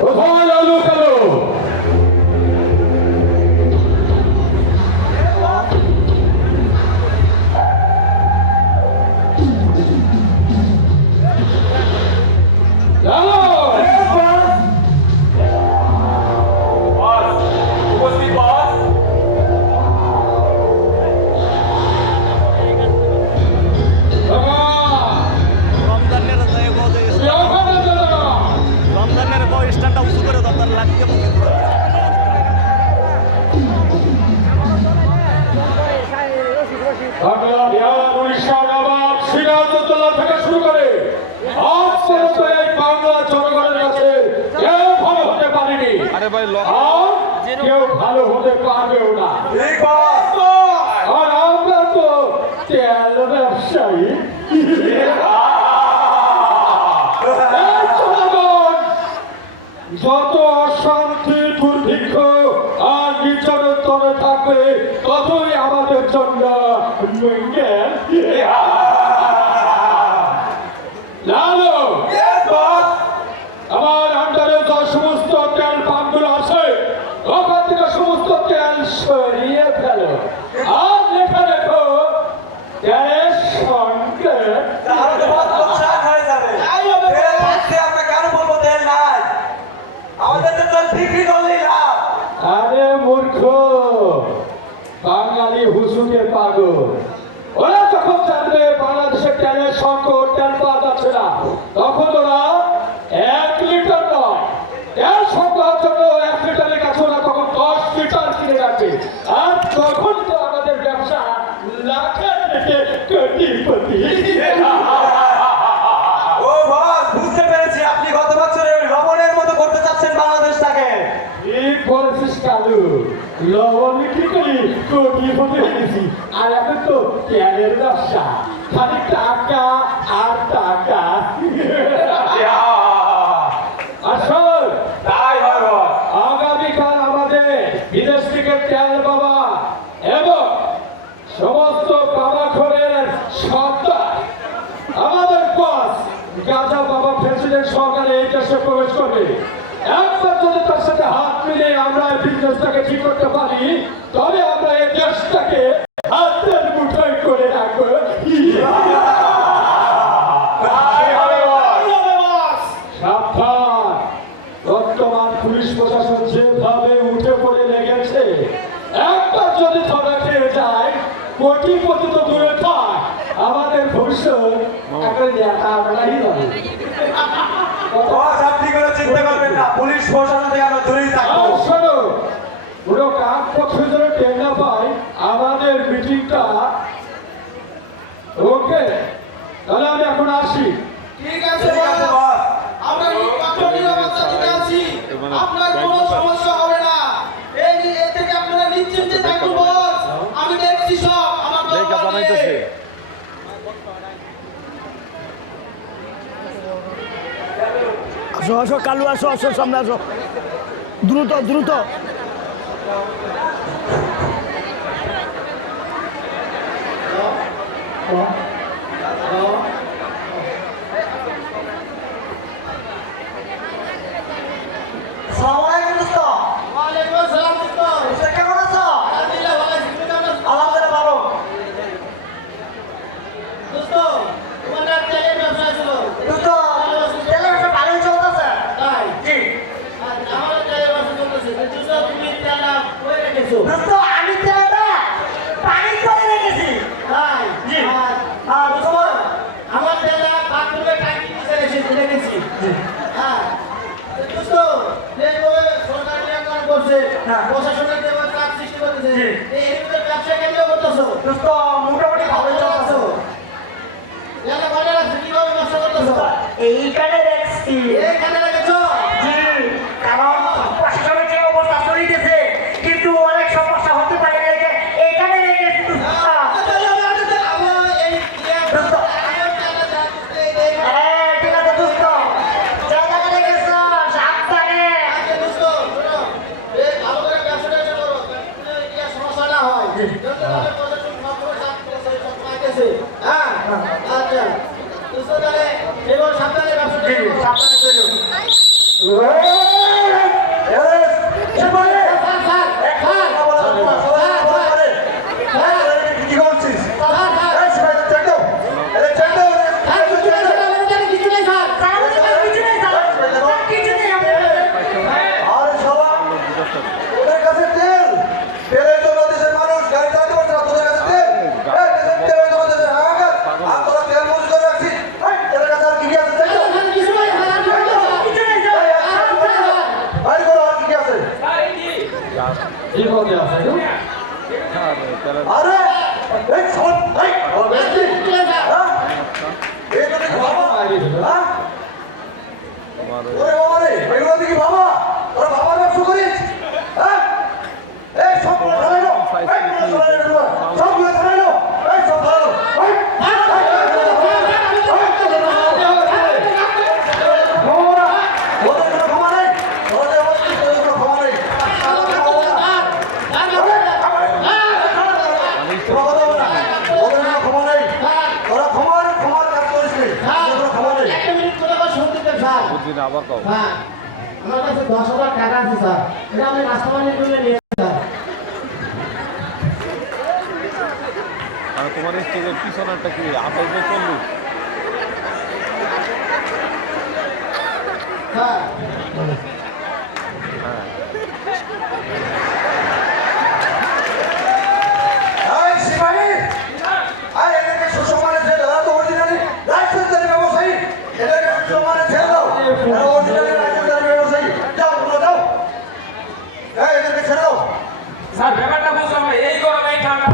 কোথায় আলো কালো? থেকে শুরু করে আজ পর্যন্ত এই বাংলা জনগণের কাছে কেউ ভালো হতে পারেনি, আর কেউ ভালো হতে পারবেও না। আর আমরা তো তেল ব্যবসায়ী। যত অশান্তি, দুর্ভিক্ষ আর নির্যাতনের তলে থাকবে ততই আমাদের জন্য আমার আন্ডারে যে সমস্ত তেল পাম্পগুলো আছে ওখান থেকে সমস্ত তেল সরিয়ে ফেলো, আর লেখা রেখো তেলের সঙ্গে আরে মূর্খ বাঙালি হুজুকে পাগল, ওরা যখন জানবে বাংলাদেশের তেলের সংকট, তেল পাওয়া যাচ্ছে না, তখন ওরা 1 লিটার নয় তেল সংগ্রহের জন্য 1 লিটারের কাছে ওরা তখন 10 লিটার কিনে রাখবে। আর তখন তো আমাদের ব্যবসা লাখের থেকে কোটিপতি। ও বস, বুঝতে পেরেছি আপনি গত বছরের লবণের মতো করতে চাচ্ছেন বাংলাদেশটাকে। ঠিক বলেছিস কালু, লবণ বিক্রি করি কোটিপতি হয়ে গেছি, আর এখন তো তেলের ব্যবসা, খালি টাকা আর টাকা। আসল তাই হয় বস। আগামীকাল আমাদের বিদেশ থেকে তেল বাবা এবং সমস্ত বাবা ঘরের সন্তান আমাদের বস গাজা বাবা প্রেসিডেন্ট সরকারে এই দেশে প্রবেশ করবে। একবার যদি তার সাথে হাত মিলিয়ে আমরা এই বিজনেসটাকে ঠিক করতে পারি, তবে আমরা এই দেশটাকে হাতের মুঠোয় করে রাখবো। সাবধান, বর্তমান পুলিশ প্রশাসন যেভাবে উঠে পড়ে লেগেছে, একবার যদি ধরা খেয়ে যায় কোটিপতি তো দূরে থাক, আমাদের ভবিষ্যৎ একটা দেখা আমরাই যাবে। বস, আপনি কোনো চিন্তা করবেন না, পুলিশ প্রশাসন থেকে আমরা দূরেই থাকবো। শোনো, পুরো কাজ পক্ষে যেন টের না পাই আমাদের মিটিংটা। ওকে, তাহলে আমি এখন আসি। ঠিক আছে বস, আমরা আপনার নিরাপত্তা দিতে আছি, আপনার কোনো সমস্যা হবে না। এই থেকে আপনারা নিশ্চিন্তে থাকুন বস, আমি দেখছি সব আমার বানাইতেছে। আসো আসো কালু, আসো আসো, সামনে আসো, দ্রুত দ্রুত। ওয়ালাইকুম আসসালাম দোস্ত। কেমন আছো? আলহামদুলিল্লাহ ভালো আছি, তুমি কেমন আছো? আলহামদুলিল্লাহ ভালো। দোস্ত, তোমার না তেলের ব্যবসা ছিল? দোস্ত, তেলের ব্যবসা ভালোই চলতেছে। তাই? জি। আর আমারও তেলের ব্যবসা চলতেছে। দোস্ত, তুমি তেলটা কই রেখেছো? দোস্ত, আমি তেলটা পানি করে রেখেছি। তাই? জি। আর দোস্ত, আমার তেলটা বাথরুমে ট্যাঙ্কি নিচে রেখেছি। হ্যাঁ। দোস্ত, যেভাবে সরকার নিয়ন্ত্রণ করছে, হ্যাঁ। প্রশাসনের যেভাবে চাপ সৃষ্টি করতেছে, জি। এই ভিতরে ব্যবসা কেন্দ্র করতেছো? দোস্ত, মোটামুটি ভালোই চলতেছে। তেলটা ভালো লাগছে, কিভাবে ব্যবসা করতেছো? এইখানে দেখছি। এইখানে রেখেছো? জি, কারণ প্রশাসনের যে অবস্থা চলিতেছে, কিন্তু অনেক সমস্যা হতে পারে, এইখানে রেখেছি। হ্যাঁ, ঠিক আছে দোস্ত, জায়গাটা রেখেছ, সাবধানে। সাবধানে ব্যবসা জি, সাবধানে চলুন। বিপদে আছে আরে এই শোন এই ও বেশি হ্যাঁ এই তো দেখি বাবা হ্যাঁ ওরে বাবা রে এগুলো দেখি বাবা ওরা বাবার ব্যবসা করিস হ্যাঁ এই সব গুলো ধরাইলো সব গুলো ধরাইলো এই সব ধরাইলো ওদের কোনো ক্ষমা নেই ওদের কোনো ক্ষমা নেই ওদের কোনো ক্ষমা নেই ওরা ক্ষমার কাজ করিস নি ওদের কোনো ক্ষমা নেই একটা মিনিট করে আবার শুনতে দেন স্যার আবার কও হ্যাঁ আমার কাছে 10,000 টাকা আছে স্যার এটা আমি কাস্টমারের জন্য নিয়ে স্যার আর তোমার স্টেজের পিছনেরটা কি 2840 স্যার এই শিবানী আর এদেরকে সুসম্মানে ছেড়ে দাও তো অরিজিনালি লাইসেন্সধারী ব্যবসায়ী এদেরকে সুসম্মানে ছেড়ে দাও এরা অরিজিনালি লাইসেন্সধারী ব্যবসায়ী যাও তোমরা যাও এই এদেরকে ছেড়ে দাও স্যার ব্যাপারটা বুঝলাম না এই গরমে এই ঠান্ডা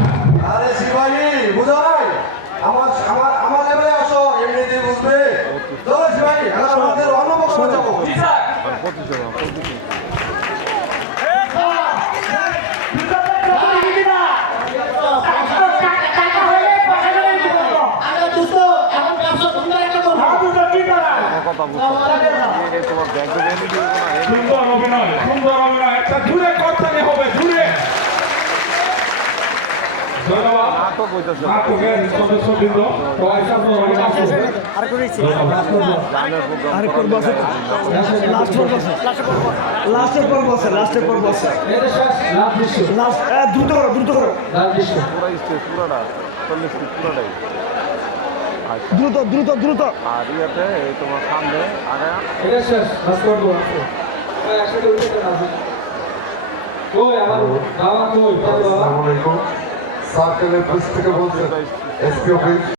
আরে শিবানী বুঝো নাই আমার লেভেলে আসো এমনিতেই বুঝবে চলো শিবানী আমাদের অন্য পক্ষ যাবো জি স্যার আর প্রতিশোধ কথা বুঝতে তোমার ব্যাগ এনে দিব না সুন্দর অভিনয় একটা দূরে করতে হবে দূরে ধন্যবাদ নাটক হইতেছে নাটকের সদস্যবৃন্দ পয়সা আর করেছি গানের প্রোগ্রাম আর করবো আছে লাস্টের পর বসে লাস্ট দ্রুত করো পুরো স্টেজ পুরোটা 40 ফিট পুরোটাই দ্রুত আর ইয়াতে এই তোমার সামনে আগে এটা শেষ লাস্ট করবো একসাথে উঠে আসি কই আমার বাবা কই আসসালামু আলাইকুম সার্কেলের পুলিশ থেকে বলছেন এসপি অফিস